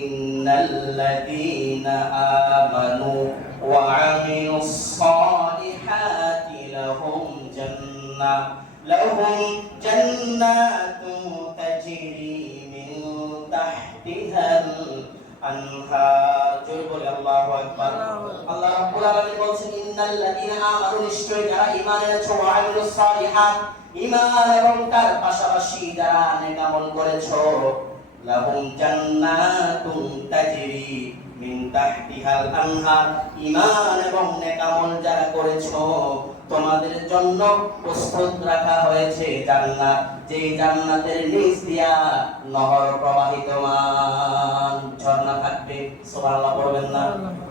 ইন্নাল্লাযীনা আমানু ওয়া আমিলুস সালিহাতি লাহুম জান্নাতুন তাজরি মিন তাহতিহাল আনহার। জোরে বলে আল্লাহু আকবার। আল্লাহ রাব্বুল আলামিন বলেন ইন্নাল্লাযীনা আমানু, নিশ্চয় যারা ঈমান এনেছো, ওয়া আমিলুস সালিহাত, ঈমান এবং তার পাশাপাশি যারা নেক আমল করেছো, লাহুম জান্নাতুন তাজরি মিন তাহতিহাল আনহার, ঈমান এবং নেক আমল যারা করেছো তোমাদের জন্য প্রস্তুত রাখা হয়েছে জান্নাত, যে জান্নাতের নিচ দিয়া নহর প্রবাহিতমান, ঝর্ণা থাকবে। সুবহানাল্লাহ বলবেন না?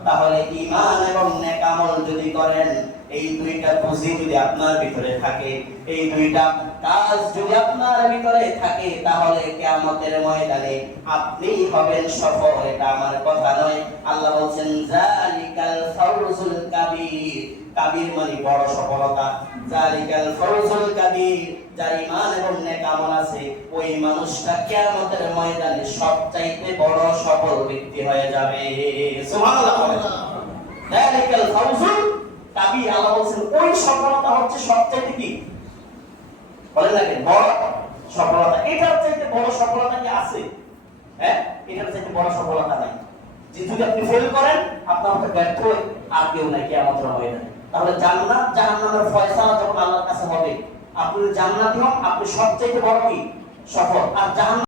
তাহলে ঈমান এবং নেক আমল যদি করেন, এই দুইটা পুঁজি যদি আপনার ভিতরে থাকে, এই দুইটা কাজ যদি আপনার ভিতরে থাকে, তাহলে কিয়ামতের ময়দানে আপনি হবেন সফল। এটা আমার কথা নয়, আল্লাহ বলেন যালিকাল ফাউজুল কাবীর। কাবীর মানে বড় সফলতা। যালিকাল ফাউজুল কাবীর, যার ঈমান এবং নেক আমল আছে, ওই মানুষটা কিয়ামতের ময়দানে সবচাইতে বড় সফল ব্যক্তি হয়ে যাবে। সুবহানাল্লাহ। যালিকাল ফাউজুল কাবীর, আল্লাহ বলেন ওই সফলতা হচ্ছে সবচাইতে কি বলেন না কেন বড় সফলতা। এটার চাইতে বড় সফলতা কি আছে? হ্যাঁ, এটার চাইতে বড় সফলতা নাই। যে যদি আপনি ফেল করেন, আপনার মতো ব্যর্থ আর কেউ নাই কিয়ামতের ময়দানে। তাহলে জান্নাত জাহান্নামের ফয়সালা যখন আল্লাহর কাছে হবে, আপনি জান্নাতি হন, আপনি সবচেয়ে বড় কি সফল। আর জাহান্নাম